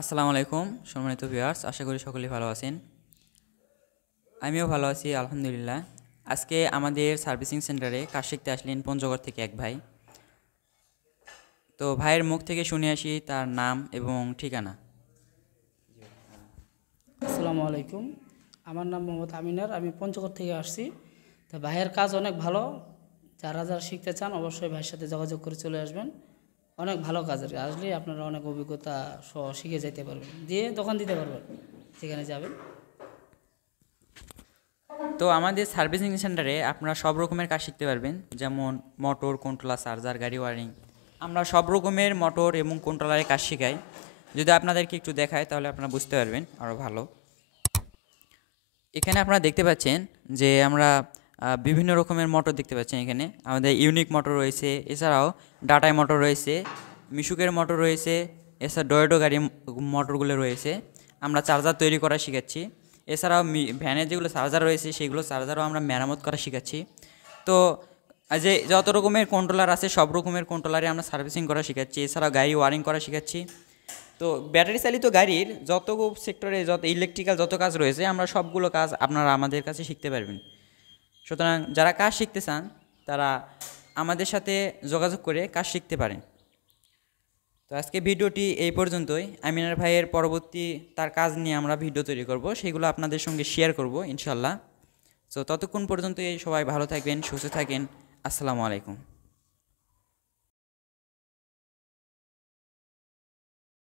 আসসালামু আলাইকুম সম্মানিত ভিউয়ার্স, আশা করি সকলেই ভালো আছেন। আমিও ভালো আছি আলহামদুলিল্লাহ। আজকে আমাদের সার্ভিসিং সেন্টারে কাজ শিখতে আসলেন পঞ্চগড় থেকে এক ভাই। তো ভাইয়ের মুখ থেকে শুনে আসি তার নাম এবং ঠিকানা। আসসালামু আলাইকুম। আমার নাম মোহাম্মদ আমিনার, আমি পঞ্চগড় থেকে আসছি। তা ভাইয়ের কাজ অনেক ভালো। যারা যারা শিখতে চান অবশ্যই ভাইয়ের সাথে যোগাযোগ করে চলে আসবেন। অনেক ভালো কাজের, আসলে আপনারা অনেক অভিজ্ঞতা সহ শিখে যেতে পারবেন, দিয়ে দোকান দিতে পারবেন যেখানে যাবেন। তো আমাদের সার্ভিসিং সেন্টারে আপনারা সব রকমের কাজ শিখতে পারবেন, যেমন মোটর, কন্ট্রোলার, চার্জার, গাড়ি ওয়ারিং। আমরা সব রকমের মোটর এবং কন্ট্রোলারের কাজ শেখাই। যদি আপনাদেরকে একটু দেখাই তাহলে আপনারা বুঝতে পারবেন আরও ভালো। এখানে আপনারা দেখতে পাচ্ছেন যে আমরা বিভিন্ন রকমের মোটর দেখতে পাচ্ছেন। এখানে আমাদের ইউনিক মোটর রয়েছে, এছাড়াও ডাটাই মোটর রয়েছে, মিশুকের মোটর রয়েছে, এছাড়া ডয়েডো গাড়ি মোটরগুলো রয়েছে। আমরা চার্জার তৈরি করা শিখাচ্ছি। এছাড়াও ভ্যানের যেগুলো চার্জার রয়েছে সেগুলো চার্জারও আমরা মেরামত করা শিখাচ্ছি। তো যে যত রকমের কন্ট্রোলার আছে সব রকমের কন্ট্রোলারে আমরা সার্ভিসিং করা শিখাচ্ছি। এছাড়াও গাড়ি ওয়ারিং করা শিখাচ্ছি। তো ব্যাটারি চালিত গাড়ির যত সেক্টরে যত ইলেকট্রিক্যাল যত কাজ রয়েছে আমরা সবগুলো কাজ আপনারা আমাদের কাছে শিখতে পারবেন। সুতরাং যারা কাজ শিখতে চান তারা আমাদের সাথে যোগাযোগ করে কাজ শিখতে পারেন। তো আজকে ভিডিওটি এই পর্যন্তই। আমিনার ভাইয়ের পরবর্তী তার কাজ নিয়ে আমরা ভিডিও তৈরি করব, সেগুলো আপনাদের সঙ্গে শেয়ার করব ইনশাল্লাহ। তো ততক্ষণ পর্যন্ত সবাই ভালো থাকবেন, সুস্থ থাকেন। আসসালামু আলাইকুম।